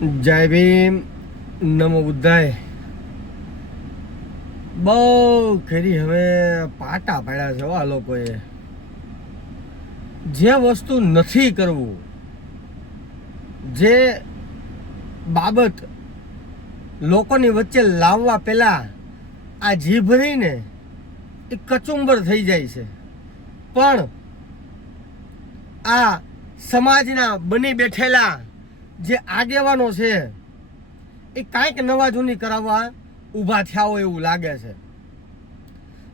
જય ભીમ, નમો બુદ્ધાય. બહુ ખરી હવે પાટા પાડ્યા છે આ લોકોએ. જે વસ્તુ નથી કરવું, જે બાબત લોકોની વચ્ચે લાવવા પહેલા આ જીભ રહીને એ કચુંબર થઈ જાય છે. પણ આ સમાજના બની બેઠેલા જે આગેવાનો છે એ કાંઈક નવા જૂની કરાવવા ઊભા થયા હોય એવું લાગે છે.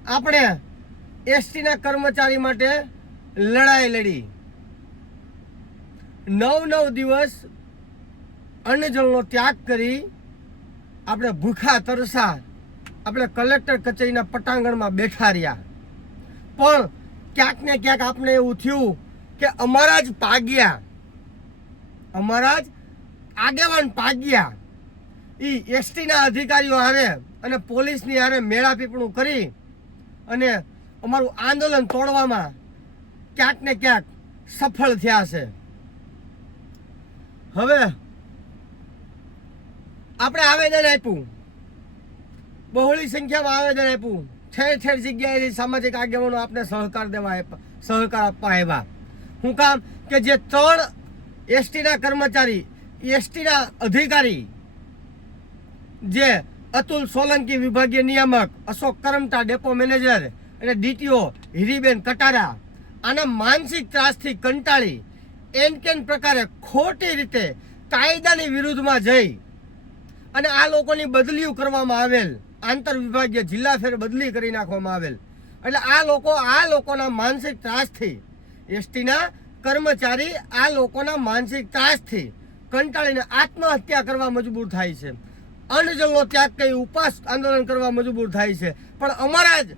આપણે એસટીના કર્મચારી માટે લડાઈ લડી, 9 દિવસ અન્નજળનો ત્યાગ કરી આપણે ભૂખા તરસા આપણે કલેક્ટર કચેરીના પટાંગણમાં બેઠા રહ્યા. પણ ક્યાંક ને ક્યાંક આપણે એવું થયું કે અમારા જ પાગ્યા, અમારા જ આગેવાન પાગ્યા એ એસટીના અધિકારીઓ હારે અને પોલીસની હારે મેળાપીપણું કરી અને અમારું આંદોલન તોડવામાં ક્યાંક ને ક્યાંક સફળ થયા છે. હવે આપણે આવેદન આપ્યું, બહોળી સંખ્યામાં આવેદન આપ્યું, ઠેર જગ્યાએથી સામાજિક આગેવાનો આપણે સહકાર આપવા આવ્યા. શું કામ કે જે 3 એસટીના કર્મચારી, એસટીના અધિકારી, જે અતુલ સોલંકી વિભાગીય નિયામક, અશોક કરમટા ડેપો મેનેજર અને ડીટીઓ હીરીબેન કટારા આના માનસિક ત્રાસથી કંટાળી એન પ્રકારે ખોટી રીતે કાયદાની વિરુદ્ધમાં જઈ અને આ લોકોની બદલીઓ કરવામાં આવેલ, આંતર વિભાગીય જિલ્લા ફેર બદલી કરી નાખવામાં આવેલ. એટલે આ લોકોના માનસિક ત્રાસથી, એસટીના કર્મચારી આ લોકોના માનસિક ત્રાસથી કંટાળીને આત્મહત્યા કરવા મજબૂર થાય છે. અન્નજળનો ત્યાગ કરી ઉપવાસ આંદોલન કરવા મજબૂર થાય છે. પણ અમારા જ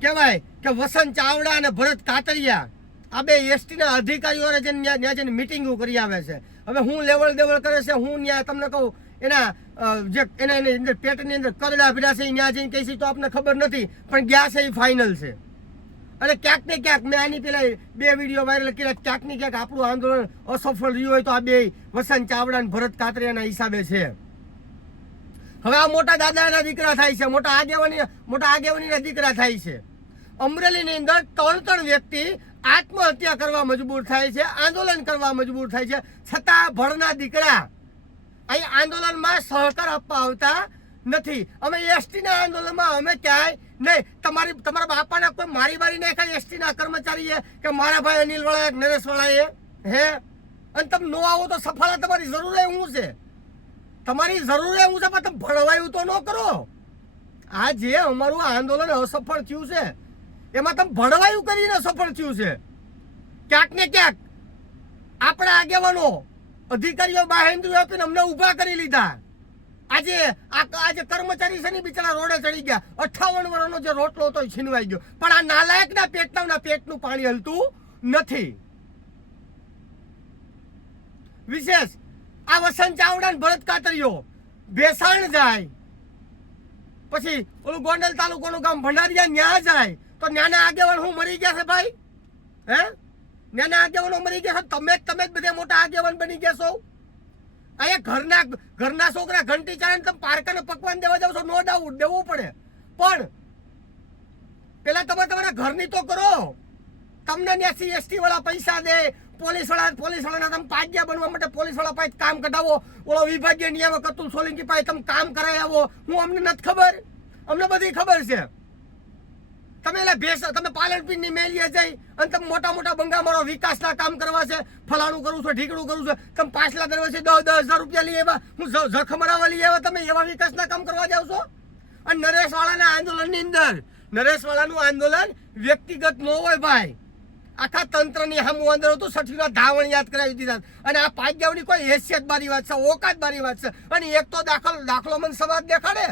કહેવાય કે વસંત ચાવડા અને ભરત કાતરિયા આ બે એસટીના અધિકારીઓને ત્યાં જઈને મિટિંગો કરી આવે છે. હવે હું લેવલ દેવલ કરે છે, હું ત્યાં તમને કહું એના જે એના અંદર પેટની અંદર કરડા ભીડા છે ત્યાં જઈને કહી છે તો આપણને ખબર નથી, પણ ગયા છે એ ફાઇનલ છે. અને ક્યાંક ને ક્યાંક મેં આની પેલા 2 વિડીયો વાયરલ કર્યા, ક્યાંક ને ક્યાંક આપણું આંદોલન અસફળ રહ્યું હોય તો આ બે વસંત ચાવડા અને ભરત કાતરિયાના હિસાબે છે. હવે આ મોટા દાદાના દીકરા થાય છે, મોટા આગેવાનીના દીકરા થાય છે. અમરેલીની અંદર 3 વ્યક્તિ આત્મહત્યા કરવા મજબૂર થાય છે, આંદોલન કરવા મજબૂર થાય છે, છતાં ભણના દીકરા અહીં આંદોલનમાં સહકાર આપવા આવતા નથી. અમે એસટીના આંદોલનમાં અમે ક્યાંય નહીં, તમારા બાપાના કોઈ મારી નાખાય એસટીના કર્મચારીએ કે મારા ભાઈ અનિલ વાળા નરેશ વાળાએ હે, અને તમે ન આવો તો સફળતા તમારી જરૂર શું છે? તમારી જરૂર શું છે? પણ તમે ભણવાયું તો ન કરો. આ જે અમારું આંદોલન અસફળ થયું છે એમાં તમે ભણવાયું કરીને સફળ થયું છે. ક્યાંક ને ક્યાંક આપણા આગેવાનો અધિકારીઓ બાહેંધરી આપીને અમને ઊભા કરી લીધા. આજે કર્મચારી છે ને બિચારા રોડે ચડી ગયા. 58 વર્ષનો જે રોટલો હતો એ છીનવાઈ ગયો. પણ આ નાલાયકના પેટનું પાણી હલતું નથી. વિશેષ આ વસંત ચાવડા ને ભરત કાતરિયો ભેસાણ જાય, પછી ઓલું ગોંડલ તાલુકાનું ગામ ભંડારિયા ન્યા જાય તો ન્યાના આગેવાન હું મરી ગયા છે ભાઈ? હે, ન્યાના આગેવાનો મરી ગયા છે. તમે જ બધે મોટા આગેવાન બની ગયા છો. અહીંયા ઘરના છોકરા ઘંટી ચાલે તમે પારકાને પકવાન દેવા જાવ છો, નો ડાઉટ દેવું પડે, પણ પેલા તમે તમારા ઘરની તો કરો. તમને ત્યાંથી એસટી વાળા પૈસા દે, પોલીસ વાળાના તમે પાગ્યા બનવા માટે પોલીસ વાળા પાસે કામ કઢાવો, ઓલો વિભાગીય નિયામક અતુલ સોલંકી પાસે તમે કામ કરાવી આવો. અમને નથી ખબર? અમને બધી ખબર છે. તમે પાલનપુરની મેલીએ જઈ અને તમે મોટા બંગા મારો વિકાસના કામ કરવા છે, ફલાણું કરવું છે, ઢીકડું કરવું છે, તમે પાછલા દરવાજે 10,000 રૂપિયા લઈ આવ્યા, હું જખમરાવા લઈ આવ્યા, તમે એવા વિકાસના કામ કરવા જાવ છો. અને નરેશવાળાના આંદોલનની અંદર નરેશવાળાનું આંદોલન વ્યક્તિગત ન હોય ભાઈ, આખા તંત્રની સામું અંદર હતું. 60ના ધાવણ યાદ કરાવી દીધા. અને આ પાગ્યાઓની કોઈ હેસિયત બારી વાત છે, ઓકાત બારી વાત છે. અને એક તો દાખલો મને સમાજ દેખાડે,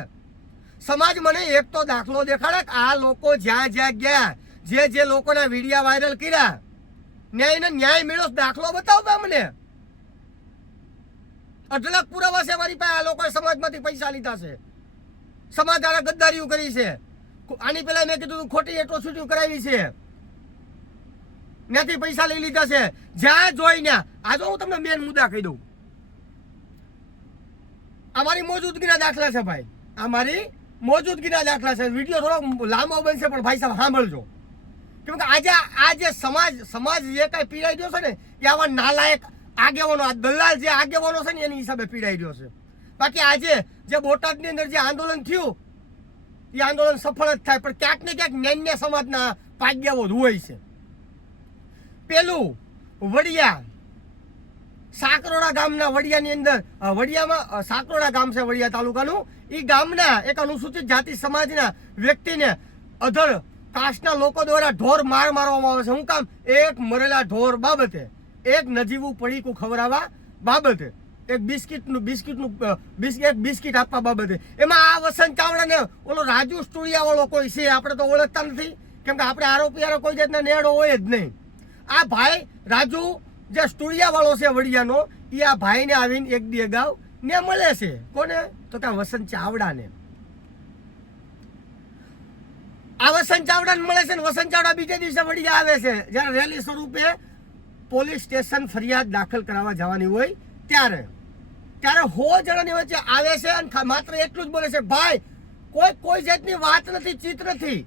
સમાજ મને એક તો દાખલો દેખાડે કે આ લોકો જ્યાં ગયા, જે લોકોના વિડીયા વાયરલ કર્યા, ન્યાય મેળો દાખલો બતાવતા મને. અઢળક પુરાવા છે મારી પાસે. આ લોકોએ સમાજમાંથી પૈસા લીધા છે, સમાજ દ્વારા ગદ્દારીઓ કરી છે. આની પેલા મેં કીધું ખોટી એટ્રોસિટીઓ કરાવી છે, ત્યાંથી પૈસા લઈ લીધા છે. જ્યાં જોઈને આજે હું તમને મેન મુદ્દા કહી દઉં. અમારી મોજૂદગીના દાખલા છે ભાઈ, આ મારી મોજૂદગીના દાખલા છે. વિડીયો થોડો લાંબો બનશે પણ ભાઈ સાહેબ સાંભળજો, કેમ કે આજે આ જે સમાજ જે કાંઈ પીડાઈ ગયો છે ને એ આવા નાલાયક આગેવાનો, આ દલાલ જે આગેવાનો છે ને એની હિસાબે પીડાઈ રહ્યો છે. બાકી આજે જે બોટાદની અંદર જે આંદોલન થયું એ આંદોલન સફળ જ થાય, પણ ક્યાંક ને ક્યાંક નેન્ય સમાજના પાગ્યાઓ જ હોય છે. પેલું વડિયા, સાકરોડા ગામના વડિયાની અંદર, વડિયામાં સાકરોડા ગામ છે વડિયા તાલુકાનું, એ ગામના એક અનુસૂચિત જાતિ સમાજના વ્યક્તિને અધર કાસ્ટના લોકો દ્વારા ઢોર મારવામાં આવે છે. શું કામ? એક મરેલા ઢોર બાબતે, એક નજીવું પડીકું ખવડાવવા બાબતે, એક બિસ્કિટ આપવા બાબતે. એમાં આ વસંત ચાવડાને ઓલો રાજુ સ્ટુડિયા વાળો કોઈ છે, આપણે તો ઓળખતા નથી, કેમ કે આપણે આરોપી કોઈ જાતના નેડો હોય જ નહીં. આ ભાઈ રાજુ જે સ્ટુડિયા વાળો છે વડિયાનો, એ આ ભાઈને આવીને એક દી અગાઉ ને મળે છે. કોને? તો કે વસંત ચાવડાને. આ વસંત ચાવડાને મળે છે ને વસંત ચાવડા બીજે દિવસે વડિયા આવે છે, જ્યારે રેલી સ્વરૂપે પોલીસ સ્ટેશન ફરિયાદ દાખલ કરાવવા જવાની હોય ત્યારે 100 જણાની વચ્ચે આવે છે અને માત્ર એટલું જ બોલે છે, ભાઈ કોઈ જાતની વાત નથી, ચિત નથી,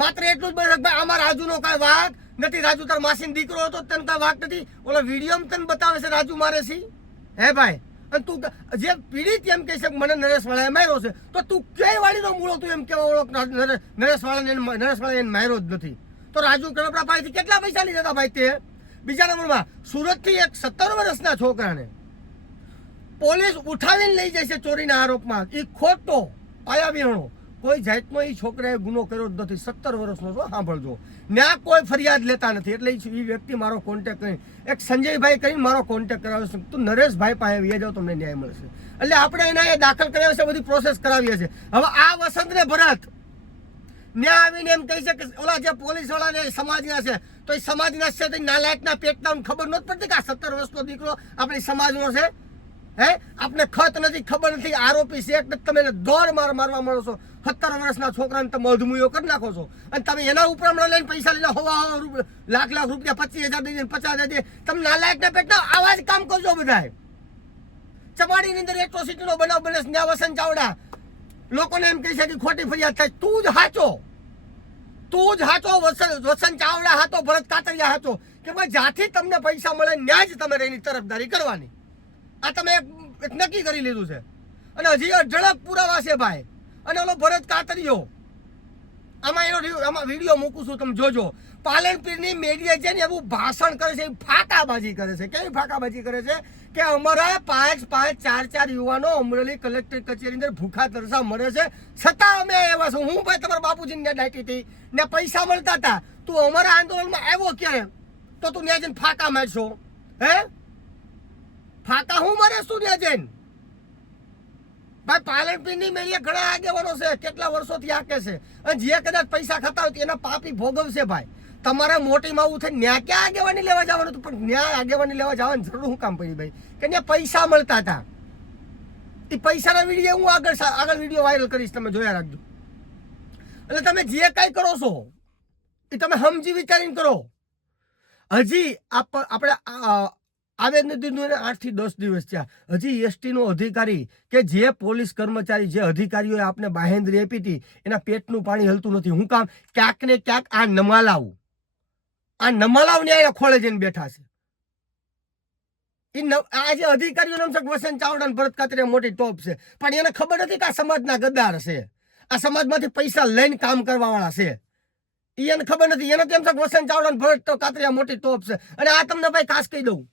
માત્ર એટલું જ બોલે છે, ભાઈ આમાં રાજુનો કાંઈ વાંક નથી, રાજુ તાર માસીનો દીકરો હતો, તને કાંઈ વાંક નથી. ઓલો વિડીયોમાં તને બતાવે છે રાજુ મારે છે. હે ભાઈ, અને તું જે પીડિત એમ કહે છે મને નરેશવાળાએ માર્યો છે, તો તું ક્યાંય વાળીનો મૂળો તું એમ કેવા ઓળખ નરેશવાળાએ એને માર્યો જ નથી. તો રાજુ કડપડા પાસેથી કેટલા પૈસા લીધા હતા ભાઈ તે? બીજા નંબરમાં સુરતથી એક 17 વર્ષના છોકરાને પોલીસ ઉઠાવીને લઈ જાય છે ચોરીના આરોપમાં. એ ખોટો પાયા વિહોણો, કોઈ જાતનો એ છોકરાએ ગુનો કર્યો જ નથી. 17 વર્ષનો છો, સાંભળજો. ત્યાં કોઈ ફરિયાદ લેતા નથી. એટલે એ વ્યક્તિ મારો કોન્ટેક્ટ કરી, એક સંજયભાઈ કરીને મારો કોન્ટેક્ટ કરાવ્યો છે, તું નરેશભાઈ પાસે વી જાઓ તમને ન્યાય મળશે. એટલે આપણે એના એ દાખલ કરાવ્યો છે, બધી પ્રોસેસ કરાવીએ છીએ. હવે આ વસંતને ભરત ન્યા આવીને એમ કહી છે કે ઓલા જે પોલીસ વાળાને સમાજના છે, તો એ સમાજના છે તો નાલાયકના પેટના ખબર નથી પડતી કે આ 17 વર્ષનો દીકરો આપણી સમાજનો છે. હે, આપણે ખત નથી, ખબર નથી, આરોપી છે એક તમે એને દોર મારવા મળો છો. 17 વર્ષના છોકરાને તમે અધમુયો કરી નાખો છો, અને તમે એના ઉપર હમણાં લઈને પૈસા લઈને લાખ રૂપિયા 25,000 દઈને 50,000 દે. તમે નાલાયકના પેટના આવા જ કામ કરજો બધાય. ચમાડીની અંદર એટ્રોસિટીનો બનાવ બને છે, ત્યાં વસંત ચાવડા લોકોને એમ કહી છે કે ખોટી ફરિયાદ થાય. તું જ હાચો, વસંત ચાવડા હાચો, ભરત કાતરિયા હાચો, કે ભાઈ જ્યાંથી તમને પૈસા મળે ત્યાં જ તમે એની તરફદારી કરવાની. આ તમે એક નક્કી કરી લીધું છે, અને હજી ઝડપ પુરાવા છે ભાઈ. અને ઓલો ભરત કાતરિયો, આમાં વિડીયો મૂકું છું, તમે જોજો. પાલનપુરની મીડિયા છે ને એવું ભાષણ કરે છે, ફાંકાબાજી કરે છે. કેવી ફાંકાબાજી કરે છે કે અમારા 5, 4 યુવાનો અમરેલી કલેક્ટર કચેરી અંદર ભૂખા તરસા મરે છે, છતાં અમે એવા છું. હું ભાઈ તમારા બાપુજીને ડાકી હતી ને પૈસા મળતા હતા, તું અમારા આંદોલનમાં આવ્યો ક્યારે? તો તું ત્યાં જઈને ફાંકા મારશો? હે, ફાંકા હું મારે શું ત્યાં જઈને? ભાઈ પાલનપુરની મેળીએ ઘણા આગેવાનો છે, કેટલા વર્ષોથી આકે છે, અને જે કદાચ પૈસા ખાતા હોય એના પાપી ભોગવશે ભાઈ. તમારે મોટી માવું થાય ન્યા ક્યાં આગેવાની લેવા જવાનું હતું? પણ ન્યા આગેવાની લેવા જવાની જરૂર શું કામ પડી ભાઈ? કે ત્યાં પૈસા મળતા હતા. એ પૈસાના વિડીયો હું આગળ વિડીયો વાયરલ કરીશ, તમે જોયા રાખજો. એટલે તમે જે કાંઈ કરો છો એ તમે સમજી વિચારીને કરો. હજી આપણે આવેદન દીધું 8 થી 10 દિવસ થયા, હજી એસટીનો અધિકારી કે જે પોલીસ કર્મચારી, જે અધિકારીઓએ આપને બાહેંધરી આપી હતી, એના પેટનું પાણી હલતું નથી. શું કામ? ક્યાંક ને ક્યાંક આ નમાલાવને અહીંયા ખોળે જઈને બેઠા છે. આ જે અધિકારીઓ નામ છે વસંત ચાવડા, ભરત કાતરિયા મોટી ટોપ છે, પણ એને ખબર નથી કે આ સમાજના ગદ્દાર છે, આ સમાજમાંથી પૈસા લઈને કામ કરવા વાળા છે. એને ખબર નથી. એને તેમ છે વસંત ચાવડા, ભરત કાતરિયા મોટી ટોપ છે. અને આ તમને ભાઈ ખાસ કહી દઉં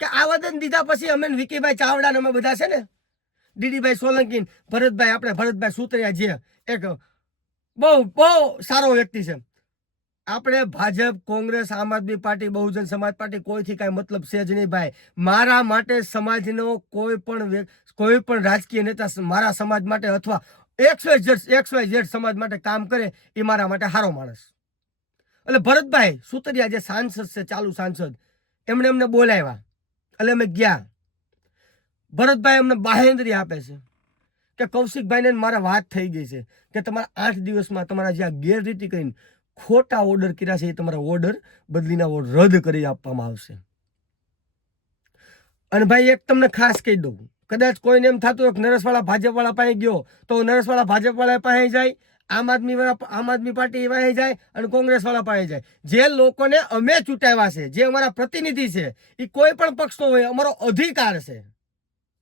કે આવેદન દીધા પછી અમે વિકીભાઈ ચાવડા અમે બધા છે ને, ડીડીભાઈ સોલંકી, ભરતભાઈ સુતરિયા, જે એક બહુ સારો વ્યક્તિ છે. આપણે ભાજપ, કોંગ્રેસ, આમ આદમી પાર્ટી, બહુજન સમાજ પાર્ટી કોઈથી કાંઈ મતલબ છે જ નહીં ભાઈ. મારા માટે સમાજનો કોઈ પણ રાજકીય નેતા મારા સમાજ માટે અથવા XYZ સમાજ માટે કામ કરે એ મારા માટે સારો માણસ. એટલે ભરતભાઈ સુતરિયા જે સાંસદ છે, ચાલુ સાંસદ, એમણે અમને બોલાવ્યા. એટલે અમે ગયા. ભરતભાઈ અમને બાહેંધરી આપે છે કે કૌશિકભાઈને મારા વાત થઈ ગઈ છે કે તમારા 8 દિવસમાં તમારા જે આ ગેરરીતિ કરીને ખોટા ઓર્ડર કર્યા છે એ તમારા ઓર્ડર બદલીના રદ કરી આપવામાં આવશે. અને ભાઈ એક તમને ખાસ કહી દઉં કદાચ કોઈને એમ થતું હોય કે નરેશવાળા ભાજપવાળા પાસે ગયો તો નરેશવાળા ભાજપવાળા પાસે જાય, આમ આદમી પાર્ટી પાસે જાય અને કોંગ્રેસવાળા પાસે જાય. જે લોકોને અમે ચૂંટાવ્યા છે, જે અમારા પ્રતિનિધિ છે, એ કોઈ પણ પક્ષનો હોય, અમારો અધિકાર છે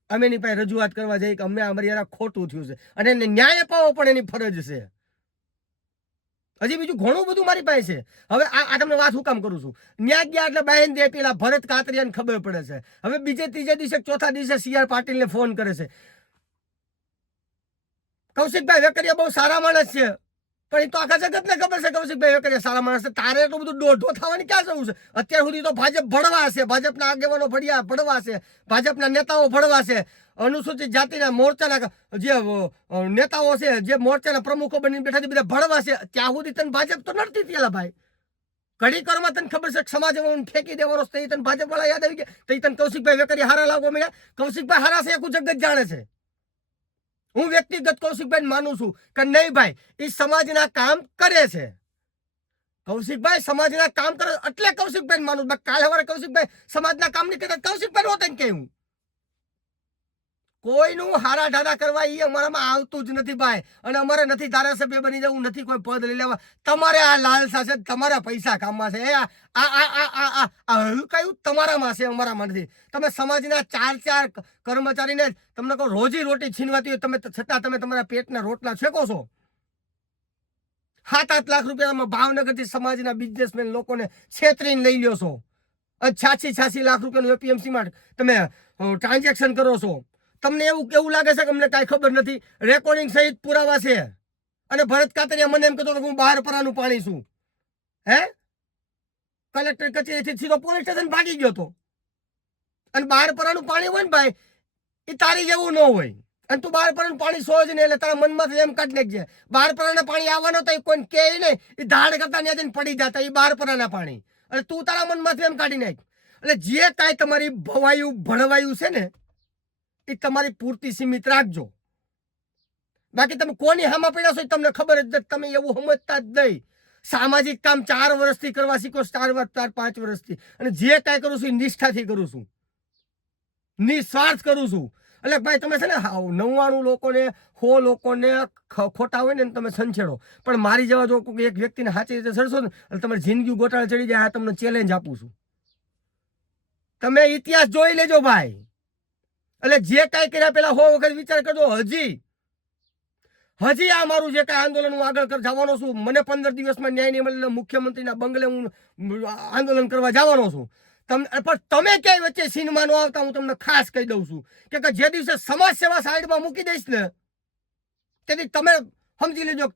અમે એની પાસે રજૂઆત કરવા જઈએ કે અમને અમારી યાર ખોટું થયું છે અને એને ન્યાય અપાવવો પણ એની ફરજ છે. હજી બીજું ઘણું બધું મારી પાસે છે. હવે આ તમને વાત હું કામ કરું છું, ન્યા ગયા એટલે બહેન દે પેલા ભરત કાતરિયાને ખબર પડે છે. હવે બીજે ત્રીજે દિવસે ચોથા દિવસે CR પાટીલને ફોન કરે છે. કૌશિકભાઈ વેકરિયા બહુ સારા માણસ છે, પણ એ તો આખા જગતને ખબર છે કૌશિકભાઈ વેકરિયા સારા માણસ છે. તારે એટલું બધું દોઢો થવાની ક્યાં જવું છે? અત્યાર સુધી તો ભાજપ ભળવા છે, ભાજપના આગેવાનો ભળવા છે, ભાજપના નેતાઓ ભળવા છે, અનુસૂચિત જાતિના મોરચાના જે નેતાઓ છે, જે મોરચાના પ્રમુખો બની બેઠા છે, બધા ભળવા છે. ત્યાં સુધી તને ભાજપ તો નડતી હતી ભાઈ. ઘડી કરમાં તને ખબર છે સમાજમાં ફેંકી દેવાનો તને ભાજપ વાળા યાદ આવી ગયા તો તને કૌશિકભાઈ વેકરિયા હારા લાગવા મળ્યા. કૌશિકભાઈ હારા છે આખું જગત જાણે છે. હું વ્યક્તિગત કૌશિકભાઈ માનું છું કે નહીં ભાઈ એ સમાજના કામ કરે છે. કૌશિકભાઈ સમાજના કામ કરે એટલે કૌશિકભાઈ માનું. કાલે સવારે કૌશિકભાઈ સમાજના કામ નહીં કરતા કૌશિકભાઈ હોત કેવું કોઈનું હારા ઢારા કરવા એ અમારામાં આવતું જ નથી ભાઈ. અને અમારે નથી ધારાસભ્ય બની જવું, નથી કોઈ પદ લઈ લેવા. તમારે આ લાલસા છે, તમારા પૈસા કામમાં છે, કયું તમારામાં છે, અમારામાં નથી. તમે સમાજના ચાર કર્મચારીને તમને કહો રોજી રોટી છીનવાતી હોય તમે છતાં તમે તમારા પેટના રોટલા છેકો છો. 7-8 લાખ રૂપિયામાં ભાવનગરથી સમાજના બિઝનેસમેન લોકોને છેતરીને લઈ લ્યો છો. 86 લાખ રૂપિયાનું APMCમાં તમે ટ્રાન્ઝેક્શન કરો છો. તમને એવું લાગે છે કે અમને કાંઈ ખબર નથી? રેકોર્ડિંગ સહિત પુરાવા છે. અને ભરત કાતરિયા મને એમ કહેતો કે હું બહાર પરાનું પાણી છું. હે કલેક્ટર કચેરીથી સીધો પોલીસ સ્ટેશન ભાગી ગયો હતો. અને બહાર પરાનું પાણી હોય ને ભાઈ એ તારી જેવું ન હોય. અને તું બહાર પરાનું પાણી સો જ નહીં એટલે તારા મનમાંથી એમ કાઢી નાખજે બહાર પરાના પાણી આવવાનો તો કોઈને કહે નહીં, એ ધાડ કરતા ત્યાં જઈને પડી જતા એ બહાર પરાના પાણી. અને તું તારા મનમાંથી એમ કાઢી નાખ. એટલે જે કાંઈ તમારી ભણવાયું છે ને એ તમારી પૂરતી સીમિત રાખજો. બાકી તમે કોની હામાં પડ્યા છો તમને ખબર જ નથી. તમે એવું સમજતા જ નહીં. સામાજિક કામ 4 વર્ષથી કરવા શીખો, 4-5 વર્ષથી. અને જે કાંઈ કરું છું એ નિષ્ઠાથી કરું છું, નિસ્વાર્થ કરું છું. એટલે ભાઈ તમે છે ને 99 લોકોને 100 લોકોને ખોટા હોય ને તમે સંછેડો, પણ મારી જેવા જો કોઈ એક વ્યક્તિને સાચી રીતે સડશો ને એટલે તમારી જિંદગી ગોટાળે ચડી જાય. આ તમને ચેલેન્જ આપું છું. તમે ઇતિહાસ જોઈ લેજો ભાઈ. એટલે જે કાંઈ કર્યા પેલા 100 વખત વિચાર કરજો. હજી આ મારું જે કાંઈ આંદોલન હું આગળ જવાનો છું, મને 15 દિવસમાં ન્યાય નહીં મળે મુખ્યમંત્રીના બંગલે હું આંદોલન કરવા જવાનો છું. પણ તમે ક્યાંય વચ્ચે સીનમાં ન આવતા હું તમને ખાસ કહી દઉં છું કે જે દિવસે સમાજ સેવા સાઈડમાં મૂકી દઈશ ને તેથી તમે સમજી લેજો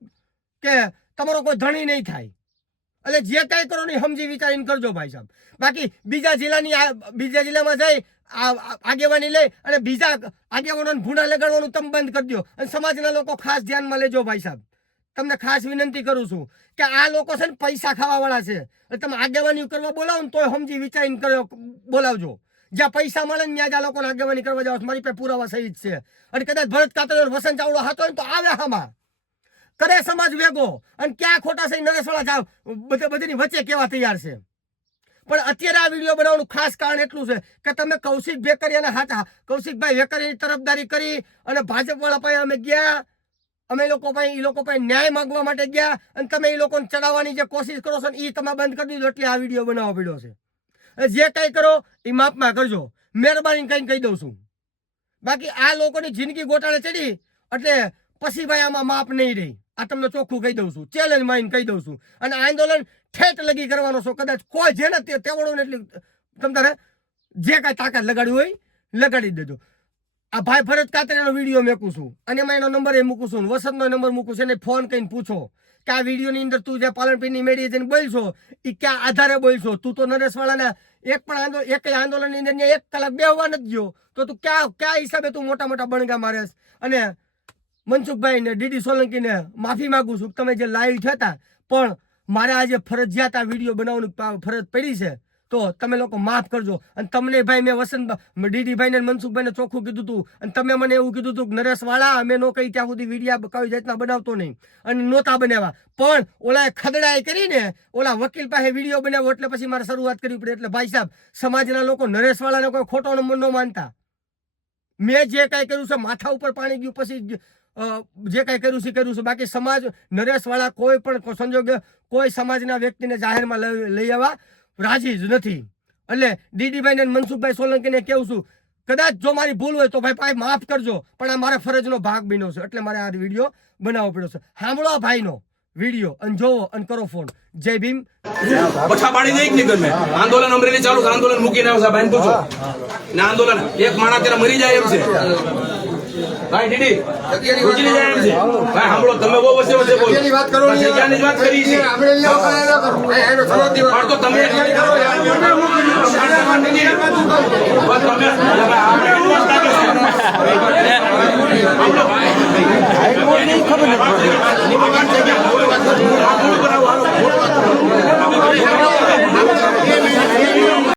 કે તમારો કોઈ ધણી નહીં થાય. એટલે જે કાંઈ કરો ને સમજી વિચારીને કરજો ભાઈ સાહેબ. બાકી બીજા જિલ્લામાં જઈ આગેવાની લઈ અને બીજા આગેવાનોને ભૂંડા લગાડવાનું તમે બંધ કરી દો. અને સમાજના લોકો ખાસ ધ્યાનમાં લેજો ભાઈ સાહેબ. તમને ખાસ વિનંતી કરું છું કે આ લોકો છે ને પૈસા ખાવાવાળા છે. તમે આગેવાની કરવા બોલાવો ને તોય સમજી વિચારીને બોલાવજો. જ્યાં પૈસા મળે ને ત્યાં જ આ લોકોને આગેવાની કરવા જાવ. મારી પાસે પુરાવા સહિત છે. અને કદાચ ભરત કાતરિયો વસંત ચાવડો હાથો હોય તો આવે હામાં કરે સમાજ ભેગો. અને ક્યાં ખોટા છે નરેશવાળા જાવ બધીની વચ્ચે કેવા તૈયાર છે. પણ અત્યારે આ વિડીયો બનાવવાનું ખાસ કારણ એટલું છે કે તમે કૌશિકભાઈ વેકરિયાની તરફદારી કરી અને ભાજપવાળા પાસે અમે ગયા. અમે એ લોકો પાસે ન્યાય માંગવા માટે ગયા અને તમે એ લોકોને ચડાવવાની જે કોશિશ કરો છો ને એ તમે બંધ કરી દીધું. એટલે આ વિડીયો બનાવવો પડ્યો છે. જે કંઈ કરો એ માપમાં કરજો. મહેરબાની કંઈ કહી દઉં છું. બાકી આ લોકોની જિંદગી ગોટાળે ચડી એટલે પછી ભાઈ આમાં માપ નહીં રહી. આ તમને ચોખ્ખું કહી દઉં છું, ચેલેન્જ મારીને કહી દઉં છું. અને આંદોલન ઠેઠ લગી કરવાનો છો. કદાચ કોઈ જેને તેવડો ને એટલી તમારે જે કાંઈ તાકાત લગાડવી હોય લગાડી દેજો. આ ભાઈ ભરત કાતરિયાનો વિડીયો મૂકું છું અને એમાં એનો નંબર એ મૂકું છું, વસંતનો નંબર મૂકું છું. એને ફોન કરીને પૂછો કે આ વિડીયોની અંદર તું જે પાલનપુરની મેળી જઈને બોલશો એ ક્યાં આધારે બોલશો. તું તો નરેશવાળાને એક આંદોલનની અંદર 1 કલાક બેહવા નથી ગયો તો તું ક્યાં હિસાબે તું મોટા બણગા મારેસ. અને મનસુખભાઈ ને DD સોલંકીને માફી માંગુ છું તમે જે લાઈવ થતા, પણ મારે આજે ફરજિયાત આ વિડીયો બનાવવાની ફરજ પડી છે તો તમે લોકો માફ કરજો. અને તમને ભાઈ મેં DD ભાઈને મનસુખભાઈને ચોખ્ખું કીધું હતું અને તમે મને એવું કીધું હતું કે નરેશવાળા અમે નો કહી ત્યાં સુધી વિડીયા કઈ જાતના બનાવતો નહીં અને નહોતા બનાવ્યા. પણ ઓલાએ ખદડાઈ કરીને ઓલા વકીલ પાસે વિડીયો બનાવ્યો એટલે પછી મારે શરૂઆત કરવી પડી. એટલે ભાઈ સાહેબ સમાજના લોકો નરેશવાળાને કોઈ ખોટો નંબર ન માનતા. મેં જે કાંઈ કર્યું છે માથા ઉપર પાણી ગયું પછી જે કાંઈ કર્યું છે બાકી સમાજ નરેશવાળા કોઈ પણ સંજોગે કોઈ સમાજના વ્યક્તિને જાહેરમાં લઈ આવવા રાજી જ નથી. એટલે ડીડીભાઈ ને મનસુખભાઈ સોલંકીને કેવું છું, કદાચ જો મારી ભૂલ હોય તો ભાઈ માફ કરજો, પણ આ મારા ફરજનો ભાગ બન્યો છે એટલે મારે આ વિડીયો બનાવવો પડ્યો છે. સાંભળો ભાઈનો વિડીયો અને જોવો અને કરો ફોન. જય ભીમ. પછા પાડી દઈ કે તમે આંદોલન અમરેલી ચાલુ આંદોલન મૂકીને આવ્યો સાહેબ એને પૂછો ને આંદોલન એક માણસ ત્યારે મરી જાય એમ છે ભાઈ ડીડી ઉજળી જાય એમ છે ભાઈ. સાંભળો તમે બહુ વચ્ચે વચ્ચે બોલો વાત કરો જગ્યાની વાત કરી છે આપણે અહીંયા કરો એનો સરોજ પણ તો તમે